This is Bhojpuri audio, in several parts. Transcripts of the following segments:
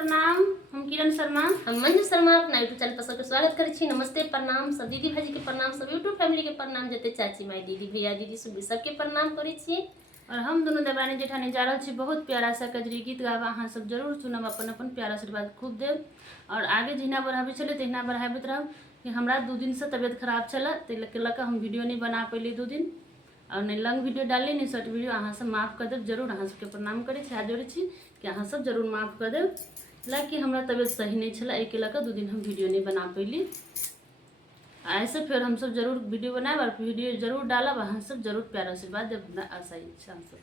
प्रणाम। हम किरण शर्मा, हम मंजू शर्मा अपना यूट्यूब चैनल पर सबके स्वागत करै छी। नमस्ते प्रणाम सब दीदी भाजी के प्रणाम, सब यूट्यूब फैमिली के प्रणाम, जते चाची माई दीदी भैया दीदी सबके प्रणाम करै छी। और हम दोनों देवानी जेठानी जा रहल छी बहुत प्यारा सा कजरी गीत गाबा। अहाँ सब जरूर सुनब, अपन अपन प्यार आशीर्वाद खूब देव और आगे जहिना बढ़ाबे चले तहिना बढ़ाबैत रहब। कि हमरा 2 दिन से तबियत खराब छला, ताहि लऽ हम वीडियो नहीं बना पैली 2 दिन और नहीं लंग वीडियो डाली नहीं शॉर्ट वीडियो। अहाँ सब माफ कर देव जरूर, अहाँ सबके प्रणाम करै छी, हाथ जोड़ै छी कि अहाँ सब जरूर माफ कर देव। कि हमरा तबियत सही नहीं छला, एहि के लऽ 2 दिन हम वीडियो नहीं बना पैली। ऐसे फिर हम सब जरूर वीडियो बनाएब और वीडियो जरूर डालब। अहाँ सब जरूर प्यार आशीर्वाद देव, आशा इच्छा हम सब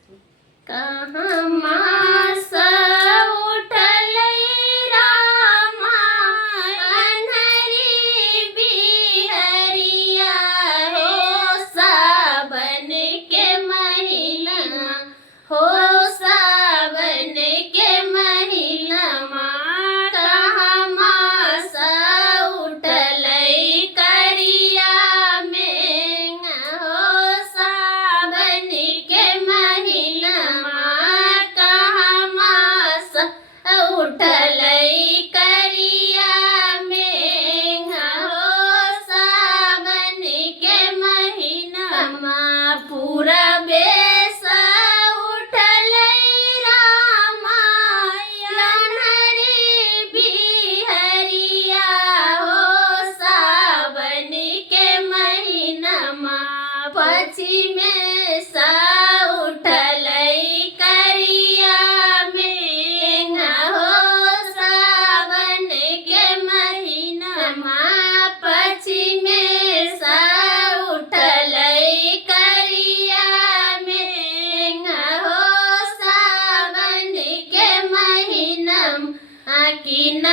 कहाँ मास उठल रामा अन्हरी बिहरिया हो सावन के महीना, हो सावन के महीना कहाँ मास उठल करिया में, हो सावन के महीना कहाँ मास उठल करिया में, हो सावन के महीना पूरा बेस उठल रामा अन्हरी बिहरिया हो सावन के महीना पश्चिम सा उठल करिया में, हो सावन के महीना पश्चिम सा उठल करिया में, हो सावन के महीना कि न